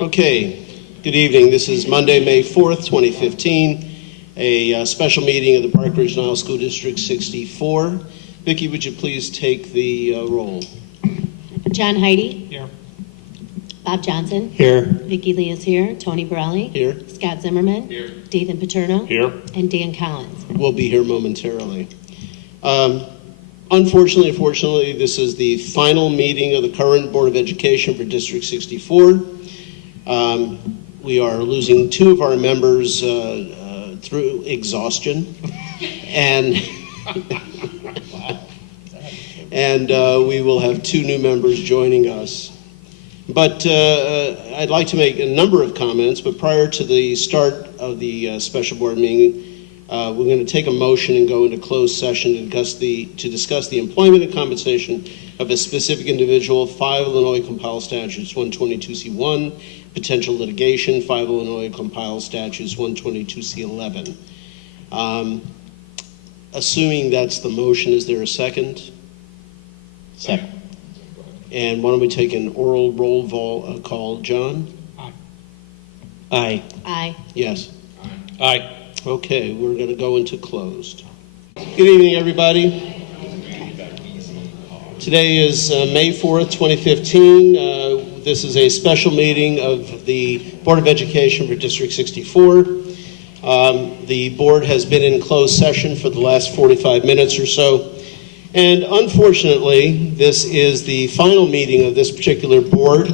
Okay, good evening. This is Monday, May 4th, 2015, a special meeting of the Park Ridge-Niles School District 64. Vicki, would you please take the roll? John Heidi. Here. Bob Johnson. Here. Vicki Lee is here. Tony Borelli. Here. Scott Zimmerman. Here. Dathan Paterno. Here. And Dan Collins. We'll be here momentarily. Unfortunately, this is the final meeting of the current Board of Education for District 64. We are losing two of our members through exhaustion, and we will have two new members joining us. But I'd like to make a number of comments, but prior to the start of the special board meeting, we're going to take a motion and go into closed session to discuss the employment and compensation of a specific individual, 5 Illinois Compiled Statutes 122C1, potential litigation, 5 Illinois Compiled Statutes 122C11. Assuming that's the motion, is there a second? Second. And why don't we take an oral roll call? John? Aye. Aye. Aye. Yes. Aye. Okay, we're going to go into closed. Good evening, everybody. Today is May 4th, 2015. This is a special meeting of the Board of Education for District 64. The board has been in closed session for the last 45 minutes or so. And unfortunately, this is the final meeting of this particular board,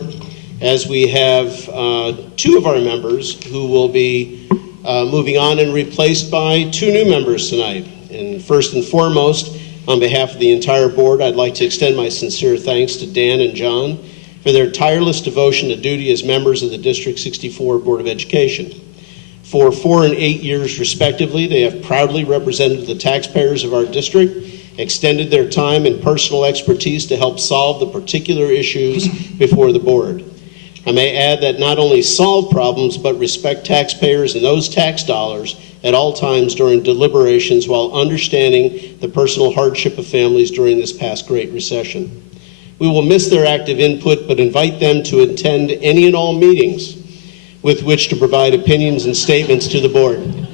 as we have two of our members who will be moving on and replaced by two new members tonight. And first and foremost, on behalf of the entire board, I'd like to extend my sincere thanks to Dan and John for their tireless devotion to duty as members of the District 64 Board of Education. For 4 and 8 years, respectively, they have proudly represented the taxpayers of our district, extended their time and personal expertise to help solve the particular issues before the board. I may add that not only solve problems, but respect taxpayers and those tax dollars at all times during deliberations while understanding the personal hardship of families during this past Great Recession. We will miss their active input, but invite them to attend any and all meetings with which to provide opinions and statements to the board.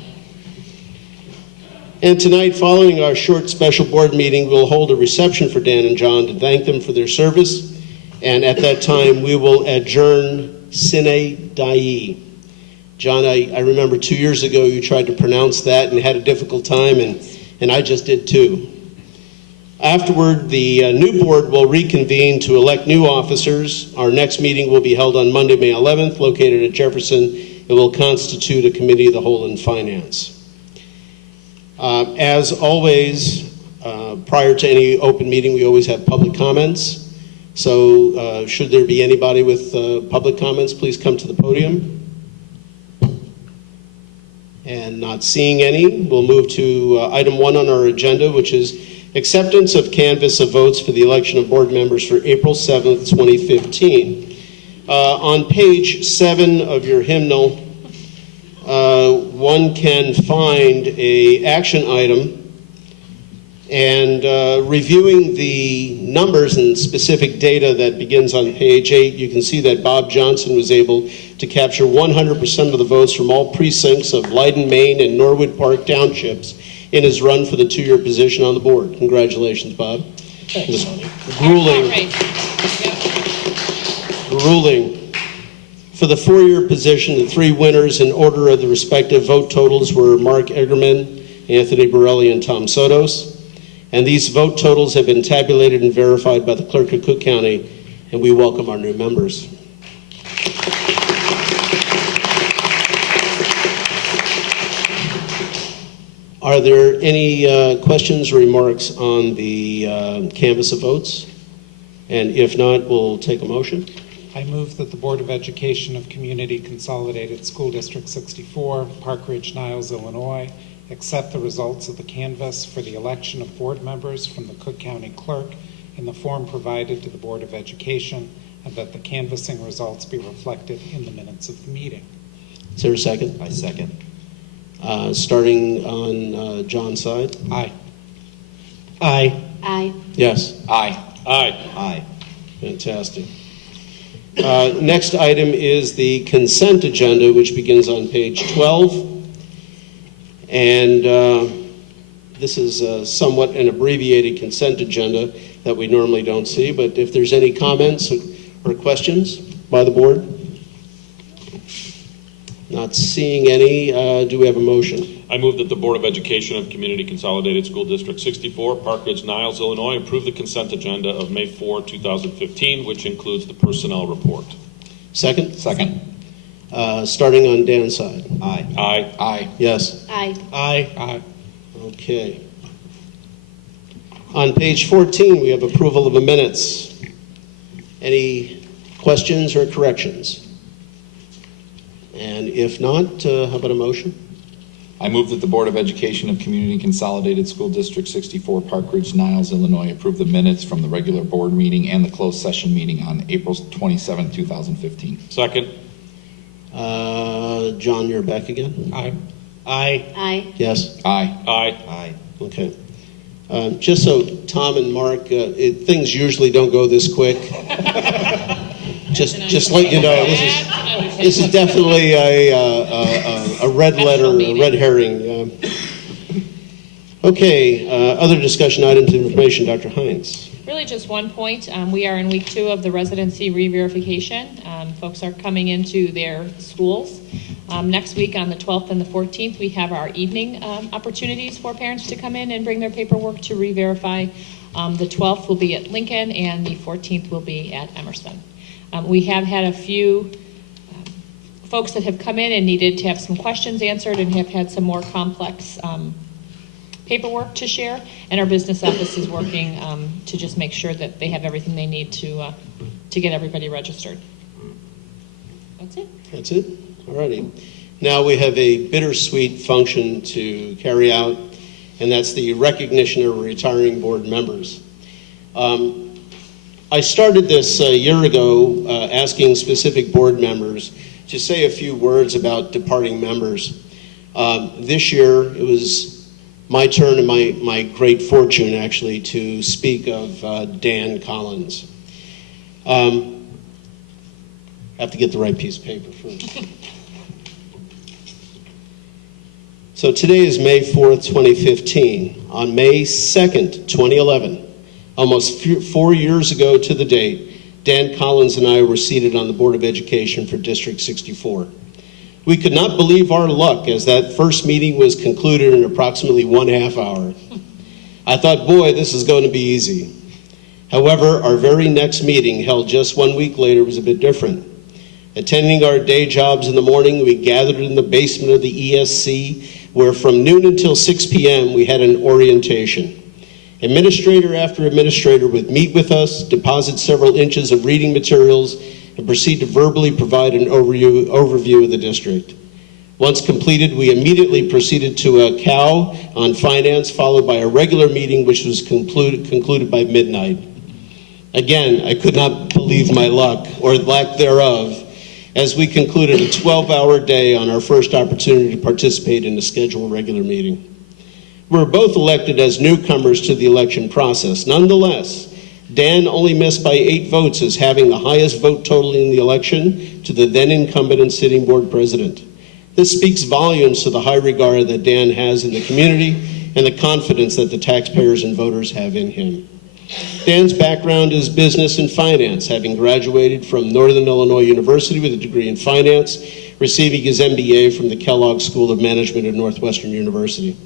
And tonight, following our short special board meeting, we'll hold a reception for Dan and John to thank them for their service. And at that time, we will adjourn sine die. John, I remember 2 years ago you tried to pronounce that and had a difficult time, and I just did too. Afterward, the new board will reconvene to elect new officers. Our next meeting will be held on Monday, May 11th, located at Jefferson. It will constitute a committee of the whole in finance. As always, prior to any open meeting, we always have public comments. So should there be anybody with public comments, please come to the podium. And not seeing any, we'll move to item 1 on our agenda, which is acceptance of canvass of votes for the election of board members for April 7th, 2015. On page 7 of your hymnal, one can find an action item, and reviewing the numbers and specific data that begins on page 8, you can see that Bob Johnson was able to capture 100% of the votes from all precincts of Leiden, Maine, and Norwood Park townships in his run for the 2-year position on the board. Congratulations, Bob. Thanks, Grueling. For the 4-year position, the 3 winners in order of the respective vote totals were Mark Eggerman, Anthony Borelli, and Tom Sotos. And these vote totals have been tabulated and verified by the clerk of Cook County, and we welcome our new members. Are there any questions or remarks on the canvass of votes? And if not, we'll take a motion. I move that the Board of Education of Community Consolidated School District 64, Park Ridge-Niles, Illinois, accept the results of the canvass for the election of board members from the Cook County Clerk in the form provided to the Board of Education, and that the canvassing results be reflected in the minutes of the meeting. Is there a second? I second. Starting on John's side. Aye. Aye. Yes. Aye. Aye. Aye. Fantastic. Next item is the consent agenda, which begins on page 12. And this is somewhat an abbreviated consent agenda that we normally don't see, but if there's any comments or questions by the board? Not seeing any. Do we have a motion? I move that the Board of Education of Community Consolidated School District 64, Park Ridge-Niles, Illinois, approve the consent agenda of May 4, 2015, which includes the personnel report. Second? Second. Starting on Dan's side. Aye. Aye. Aye. Yes. Aye. Aye. Okay. On page 14, we have approval of the minutes. Any questions or corrections? And if not, how about a motion? I move that the Board of Education of Community Consolidated School District 64, Park Ridge-Niles, Illinois, approve the minutes from the regular board meeting and the closed session meeting on April 27, 2015. Second. John, you're back again? Aye. Aye. Aye. Yes? Aye. Aye. Aye. Okay. Just so Tom and Mark, things usually don't go this quick. Just let you know, this is definitely a red letter, a red herring. Okay, other discussion items and information, Dr. Hines. Really just one point. We are in week 2 of the residency re-verification. Folks are coming into their schools. Next week on the 12th and the 14th, we have our evening opportunities for parents to come in and bring their paperwork to re-verify. The 12th will be at Lincoln and the 14th will be at Emerson. We have had a few folks that have come in and needed to have some questions answered and have had some more complex paperwork to share, and our business office is working to just make sure that they have everything they need to get everybody registered. That's it. That's it? All righty. Now we have a bittersweet function to carry out, and that's the recognition of retiring board members. I started this a year ago asking specific board members to say a few words about departing members. This year, it was my turn and my great fortune, actually, to speak of Dan Collins. I have to get the right piece of paper first. So today is May 4th, 2015. On May 2nd, 2011, almost 4 years ago to the date, Dan Collins and I were seated on the Board of Education for District 64. We could not believe our luck as that first meeting was concluded in approximately 1/2 hour. I thought, boy, this is going to be easy. However, our very next meeting, held just 1 week later, was a bit different. Attending our day jobs in the morning, we gathered in the basement of the ESC, where from noon until 6 p.m. we had an orientation. Administrator after administrator would meet with us, deposit several inches of reading materials, and proceed to verbally provide an overview of the district. Once completed, we immediately proceeded to a cow on finance, followed by a regular meeting which was concluded by midnight. Again, I could not believe my luck, or lack thereof, as we concluded a 12-hour day on our first opportunity to participate in a scheduled regular meeting. We were both elected as newcomers to the election process. Nonetheless, Dan only missed by 8 votes as having the highest vote total in the election to the then incumbent and sitting board president. This speaks volumes to the high regard that Dan has in the community and the confidence that the taxpayers and voters have in him. Dan's background is business and finance, having graduated from Northern Illinois University with a degree in finance, receiving his MBA from the Kellogg School of Management at Northwestern University.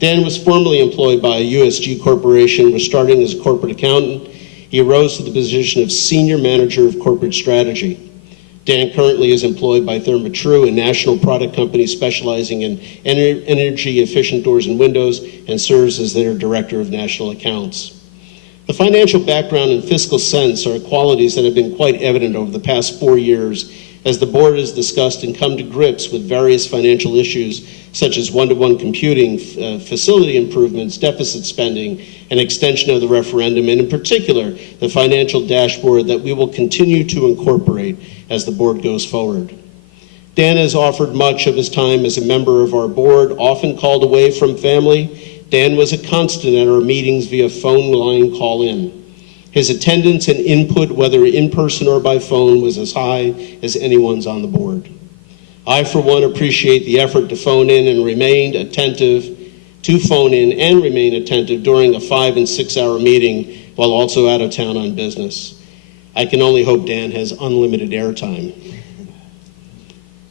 Dan was formerly employed by USG Corporation, was starting as a corporate accountant. He rose to the position of Senior Manager of Corporate Strategy. Dan currently is employed by Therma-Tru, a national product company specializing in energy-efficient doors and windows, and serves as their Director of National Accounts. The financial background and fiscal sense are qualities that have been quite evident over the past 4 years as the board has discussed and come to grips with various financial issues such as one-to-one computing, facility improvements, deficit spending, and extension of the referendum, and in particular, the financial dashboard that we will continue to incorporate as the board goes forward. Dan has offered much of his time as a member of our board, often called away from family. Dan was a constant at our meetings via phone line call-in. His attendance and input, whether in person or by phone, was as high as anyone's on the board. I, for one, appreciate the effort to phone in and remain attentive during a 5 and 6 hour meeting while also out of town on business. I can only hope Dan has unlimited airtime.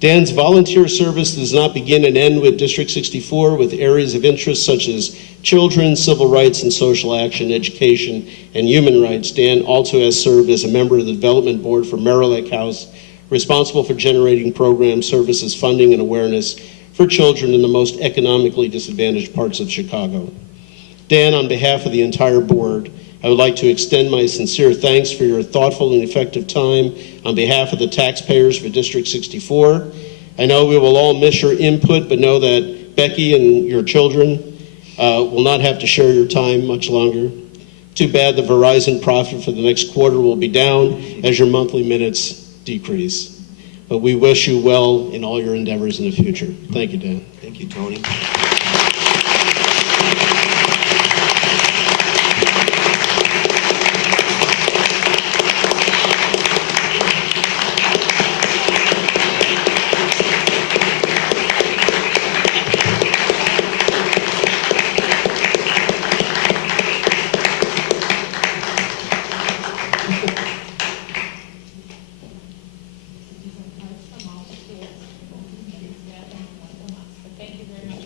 Dan's volunteer service does not begin and end with District 64, with areas of interest such as children, civil rights and social action, education, and human rights. Dan also has served as a member of the Development Board for Merrill House, responsible for generating programs, services, funding, and awareness for children in the most economically disadvantaged parts of Chicago. Dan, on behalf of the entire board, I would like to extend my sincere thanks for your thoughtful and effective time on behalf of the taxpayers for District 64. I know we will all miss your input, but know that Becky and your children will not have to share your time much longer. Too bad the Verizon profit for the next quarter will be down as your monthly minutes decrease. But we wish you well in all your endeavors in the future. Thank you, Dan. Thank you, Tony. Thank you very much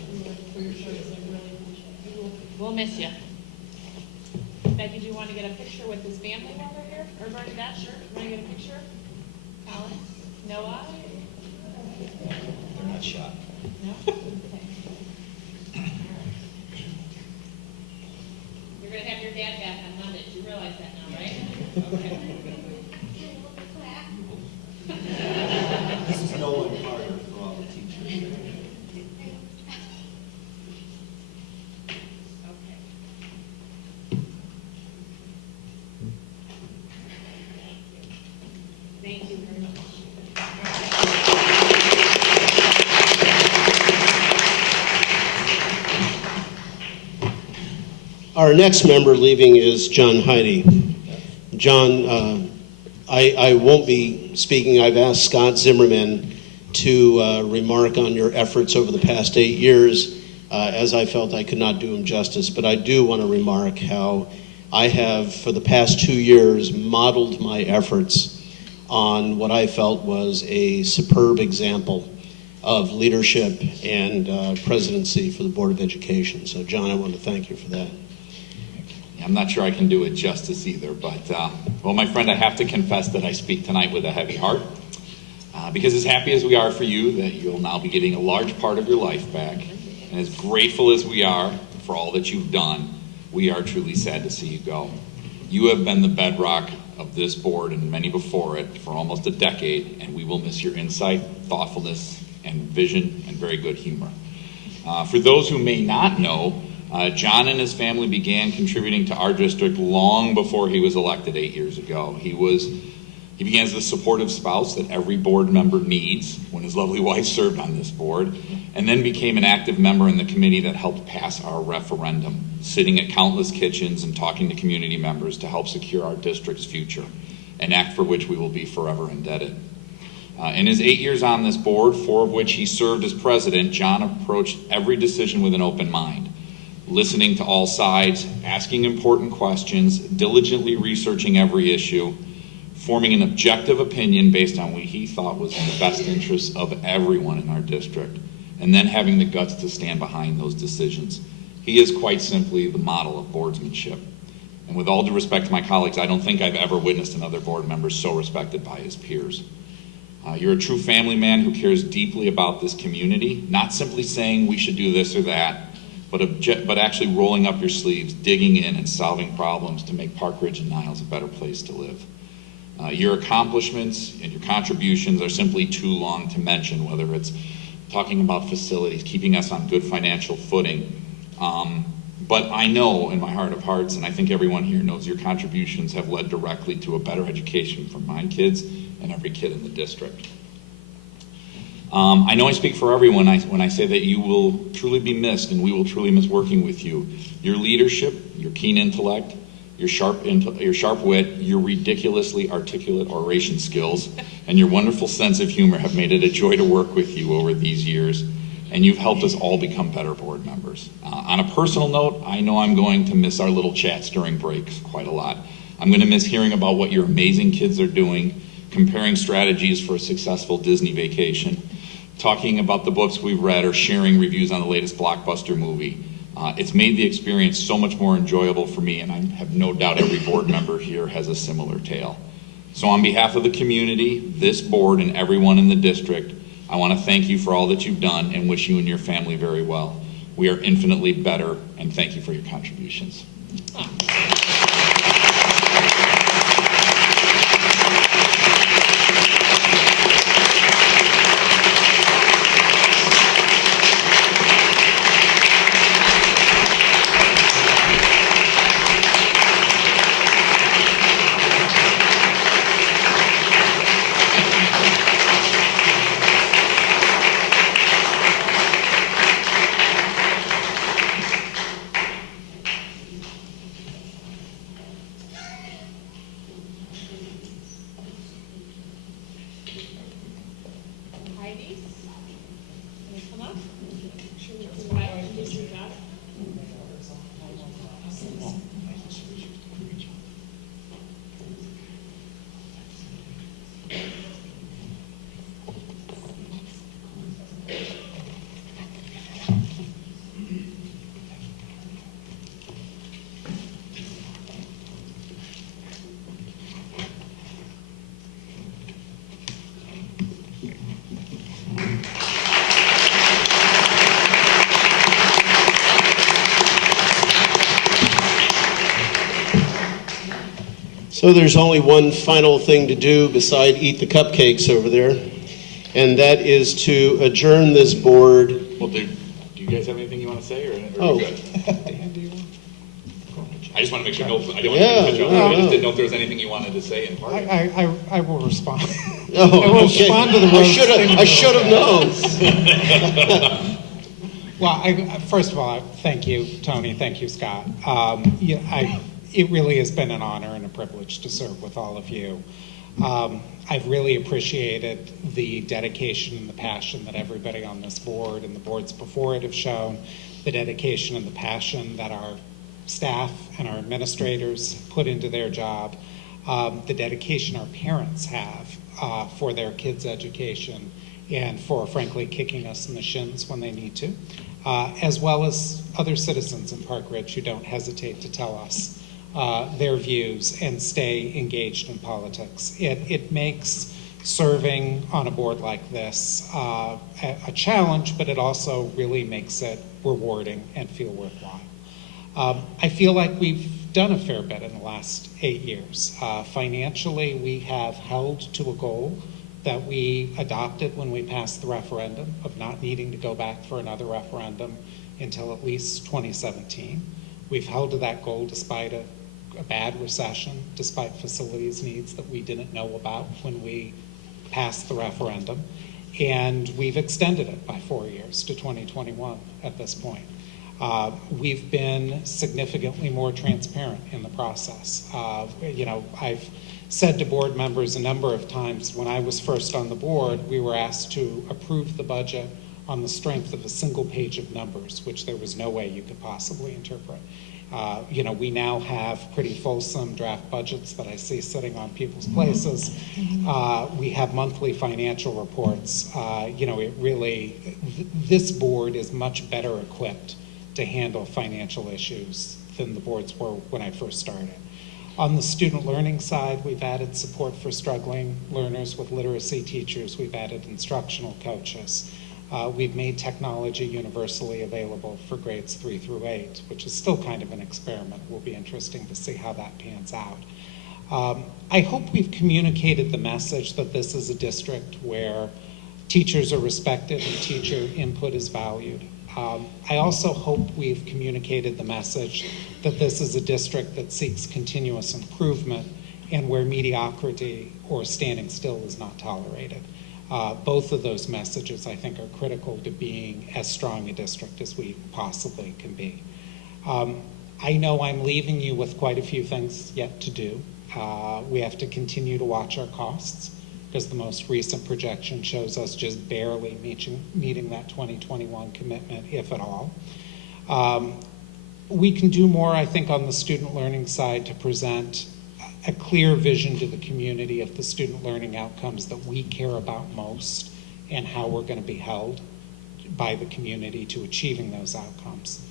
for your service. I really appreciate it. We'll miss you. Becky, do you want to get a picture with his family while we're here? Or Bernadette, sure. You want to get a picture? Colin? Noah? They're not shot. No? Okay. You're going to have your dad back on Monday. You realize that now, right? Okay. This is Nolan Carter for all the teachers. Okay. Thank you very much. Our next member leaving is John Heide. John, I won't be speaking. I've asked Scott Zimmerman to remark on your efforts over the past 8 years, as I felt I could not do him justice. But I do want to remark how I have, for the past 2 years, modeled my efforts on what I felt was a superb example of leadership and presidency for the Board of Education. So, John, I want to thank you for that. I'm not sure I can do it justice either, but, well, my friend, I have to confess that I speak tonight with a heavy heart, because as happy as we are for you that you'll now be getting a large part of your life back, and as grateful as we are for all that you've done, we are truly sad to see you go. You have been the bedrock of this board and many before it for almost a decade, and we will miss your insight, thoughtfulness, and vision, and very good humor. For those who may not know, John and his family began contributing to our district long before he was elected 8 years ago. He began as the supportive spouse that every board member needs when his lovely wife served on this board, and then became an active member in the committee that helped pass our referendum, sitting at countless kitchens and talking to community members to help secure our district's future, an act for which we will be forever indebted. In his 8 years on this board, 4 of which he served as president, John approached every decision with an open mind, listening to all sides, asking important questions, diligently researching every issue, forming an objective opinion based on what he thought was in the best interests of everyone in our district, and then having the guts to stand behind those decisions. He is quite simply the model of boardsmanship. And with all due respect to my colleagues, I don't think I've ever witnessed another board member so respected by his peers. You're a true family man who cares deeply about this community, not simply saying we should do this or that, but actually rolling up your sleeves, digging in, and solving problems to make Park Ridge and Niles a better place to live. Your accomplishments and your contributions are simply too long to mention, whether it's talking about facilities, keeping us on good financial footing. But I know in my heart of hearts, and I think everyone here knows, your contributions have led directly to a better education for my kids and every kid in the district. I know I speak for everyone when I say that you will truly be missed, and we will truly miss working with you. Your leadership, your keen intellect, your sharp wit, your ridiculously articulate oration skills, and your wonderful sense of humor have made it a joy to work with you over these years, and you've helped us all become better board members. On a personal note, I know I'm going to miss our little chats during breaks quite a lot. I'm going to miss hearing about what your amazing kids are doing, comparing strategies for a successful Disney vacation, talking about the books we've read, or sharing reviews on the latest blockbuster movie. It's made the experience so much more enjoyable for me, and I have no doubt every board member here has a similar tale. So on behalf of the community, this board, and everyone in the district, I want to thank you for all that you've done and wish you and your family very well. We are infinitely better, and thank you for your contributions. Heidi, can you come up? Right, just you got it. So there's only one final thing to do beside eat the cupcakes over there, and that is to adjourn this board. Well, do you guys have anything you want to say, or are Oh. you good? I just want to make sure, I don't want to Yeah, cut you off. no, I just no. didn't know if there was anything you wanted to say in part. I will respond. Oh, I will okay. respond to the I should have known. Well, first of all, thank you, Tony. Thank you, Scott. It really has been an honor and a privilege to serve with all of you. I've really appreciated the dedication and the passion that everybody on this board and the boards before it have shown, the dedication and the passion that our staff and our administrators put into their job, the dedication our parents have for their kids' education, and for, frankly, kicking us in the shins when they need to, as well as other citizens in Park Ridge who don't hesitate to tell us their views and stay engaged in politics. It makes serving on a board like this a challenge, but it also really makes it rewarding and feel worthwhile. I feel like we've done a fair bit in the last 8 years. Financially, we have held to a goal that we adopted when we passed the referendum of not needing to go back for another referendum until at least 2017. We've held to that goal despite a bad recession, despite facilities needs that we didn't know about when we passed the referendum. And we've extended it by 4 years to 2021 at this point. We've been significantly more transparent in the process. I've said to board members a number of times, when I was first on the board, we were asked to approve the budget on the strength of a single page of numbers, which there was no way you could possibly interpret. We now have pretty fulsome draft budgets that I see sitting on people's places. We have monthly financial reports. This board is much better equipped to handle financial issues than the boards were when I first started. On the student learning side, we've added support for struggling learners with literacy teachers. We've added instructional coaches. We've made technology universally available for grades 3 through 8, which is still kind of an experiment. It will be interesting to see how that pans out. I hope we've communicated the message that this is a district where teachers are respected and teacher input is valued. I also hope we've communicated the message that this is a district that seeks continuous improvement and where mediocrity or standing still is not tolerated. Both of those messages, I think, are critical to being as strong a district as we possibly can be. I know I'm leaving you with quite a few things yet to do. We have to continue to watch our costs because the most recent projection shows us just barely meeting that 2021 commitment, if at all. We can do more, I think, on the student learning side to present a clear vision to the community of the student learning outcomes that we care about most and how we're going to be held by the community to achieving those outcomes.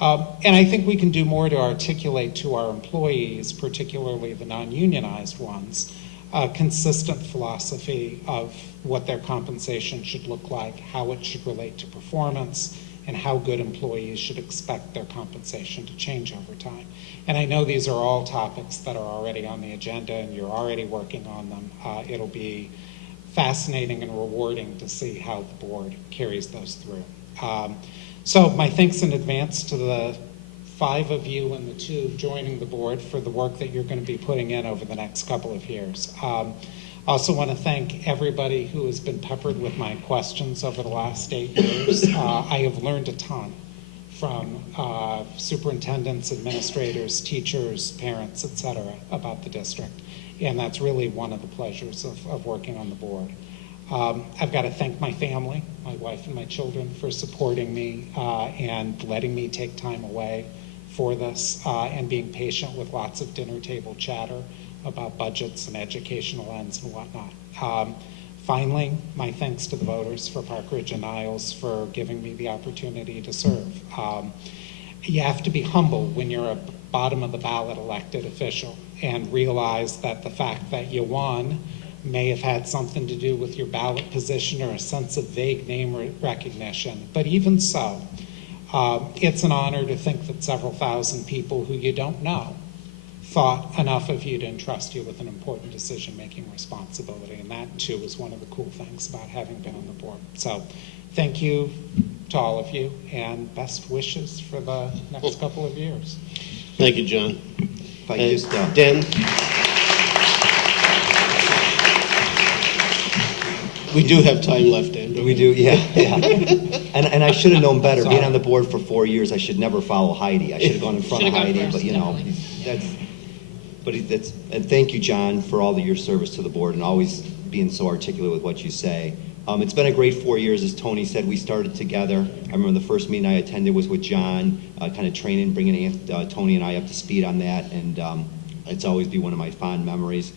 And I think we can do more to articulate to our employees, particularly the non-unionized ones, a consistent philosophy of what their compensation should look like, how it should relate to performance, and how good employees should expect their compensation to change over time. And I know these are all topics that are already on the agenda and you're already working on them. It'll be fascinating and rewarding to see how the board carries those through. So my thanks in advance to the 5 of you and the 2 joining the board for the work that you're going to be putting in over the next couple of years. I also want to thank everybody who has been peppered with my questions over the last 8 years. I have learned a ton from superintendents, administrators, teachers, parents, et cetera, about the district. And that's really one of the pleasures of working on the board. I've got to thank my family, my wife and my children, for supporting me and letting me take time away for this and being patient with lots of dinner table chatter about budgets and educational ends and whatnot. Finally, my thanks to the voters for Park Ridge and Niles for giving me the opportunity to serve. You have to be humble when you're a bottom of the ballot elected official and realize that the fact that you won may have had something to do with your ballot position or a sense of vague name recognition. But even so, it's an honor to think that several thousand people who you don't know thought enough of you to entrust you with an important decision-making responsibility. And that, too, is one of the cool things about having been on the board. So thank you to all of you, and best wishes for the next couple of years. Thank you, John. If I could just, Dan? We do have time left, Dan. we do, yeah. And I should have known better. Being on the board for 4 years, I should never follow Heidi. I should have gone in front of Should've gone Heidi, first, but you know, definitely. and thank you, John, for all of your service to the board and always being so articulate with what you say. It's been a great 4 years, as Tony said. We started together. I remember the first meeting I attended was with John, kind of training, bringing Tony and I up to speed on that, and it's always be one of my fond memories.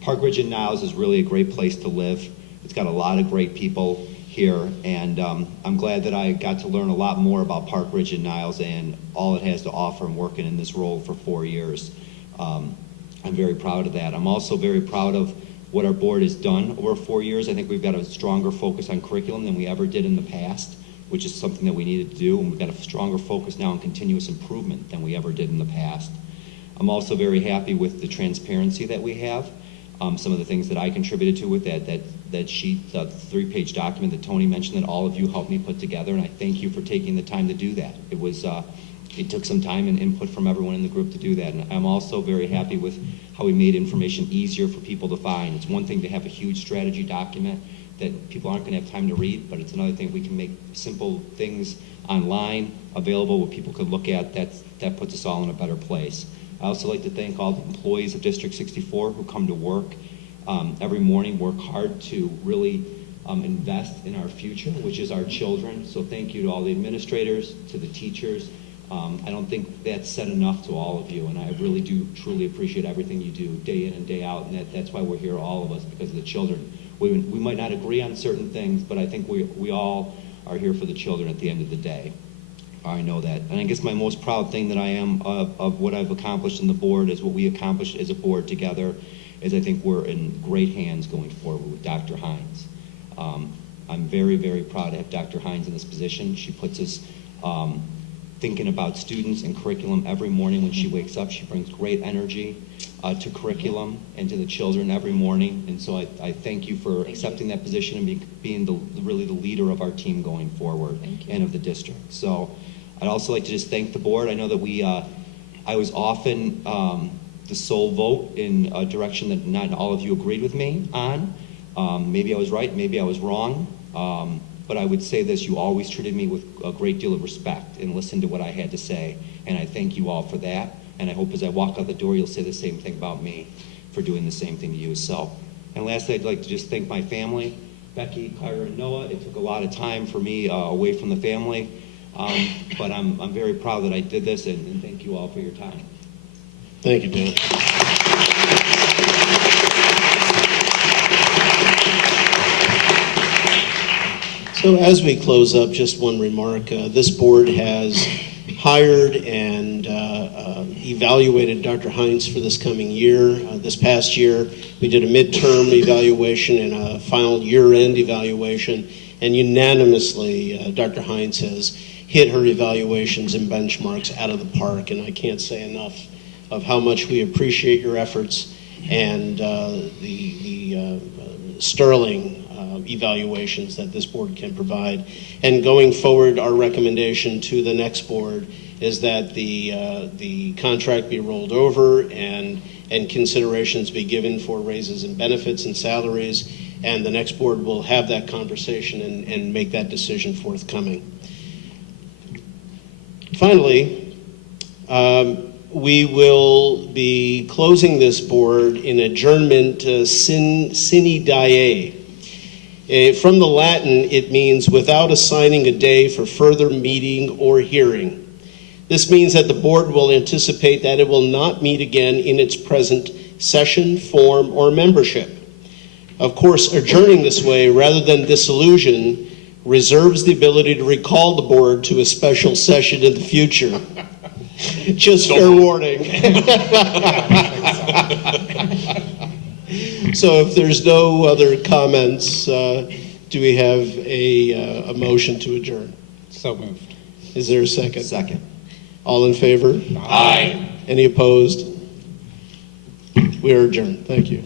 Park Ridge and Niles is really a great place to live. It's got a lot of great people here, and I'm glad that I got to learn a lot more about Park Ridge and Niles and all it has to offer and working in this role for 4 years. I'm very proud of that. I'm also very proud of what our board has done over 4 years. I think we've got a stronger focus on curriculum than we ever did in the past, which is something that we needed to do, and we've got a stronger focus now on continuous improvement than we ever did in the past. I'm also very happy with the transparency that we have. Some of the things that I contributed to with that sheet, the 3-page document that Tony mentioned that all of you helped me put together, and I thank you for taking the time to do that. It took some time and input from everyone in the group to do that, and I'm also very happy with how we made information easier for people to find. It's one thing to have a huge strategy document that people aren't going to have time to read, but it's another thing we can make simple things online available where people could look at. That puts us all in a better place. I also like to thank all the employees of District 64 who come to work every morning, work hard to really invest in our future, which is our children. So thank you to all the administrators, to the teachers. I don't think that's said enough to all of you, and I really do truly appreciate everything you do day in and day out, and that's why we're here, all of us, because of the children. We might not agree on certain things, but I think we all are here for the children at the end of the day. I know that. And I guess my most proud thing that I am of what I've accomplished in the board is what we accomplished as a board together is I think we're in great hands going forward with Dr. Hines. I'm very, very proud to have Dr. Hines in this position. She puts us thinking about students and curriculum every morning when she wakes up. She brings great energy to curriculum and to the children every morning. And so I thank you for accepting that position and being really the leader of our team going forward and of the district. So I'd also like to just thank the board. I know that I was often the sole vote in a direction that not all of you agreed with me on. Maybe I was right, maybe I was wrong. But I would say this, you always treated me with a great deal of respect and listened to what I had to say. and I thank you all for that. And I hope as I walk out the door, you'll say the same thing about me for doing the same thing to you. So, and lastly, I'd like to just thank my family, Becky, Kyra, and Noah. It took a lot of time for me away from the family, but I'm very proud that I did this, and thank you all for your time. Thank you, Dan. So as we close up, just one remark. This board has hired and evaluated Dr. Hines for this coming year. This past year, we did a midterm evaluation and a final year-end evaluation, and unanimously, Dr. Hines has hit her evaluations and benchmarks out of the park, and I can't say enough of how much we appreciate your efforts and the sterling evaluations that this board can provide. And going forward, our recommendation to the next board is that the contract be rolled over and considerations be given for raises and benefits and salaries, and the next board will have that conversation and make that decision forthcoming. Finally, we will be closing this board in adjournment sine die. From the Latin, it means without assigning a day for further meeting or hearing. This means that the board will anticipate that it will not meet again in its present session, form, or membership. Of course, adjourning this way rather than dissolution reserves the ability to recall the board to a special session in the future. Just fair warning. So if there's no other comments, do we have a motion to adjourn? So moved. Is there a second? Second. All in favor? Aye. Any opposed? We are adjourned. Thank you.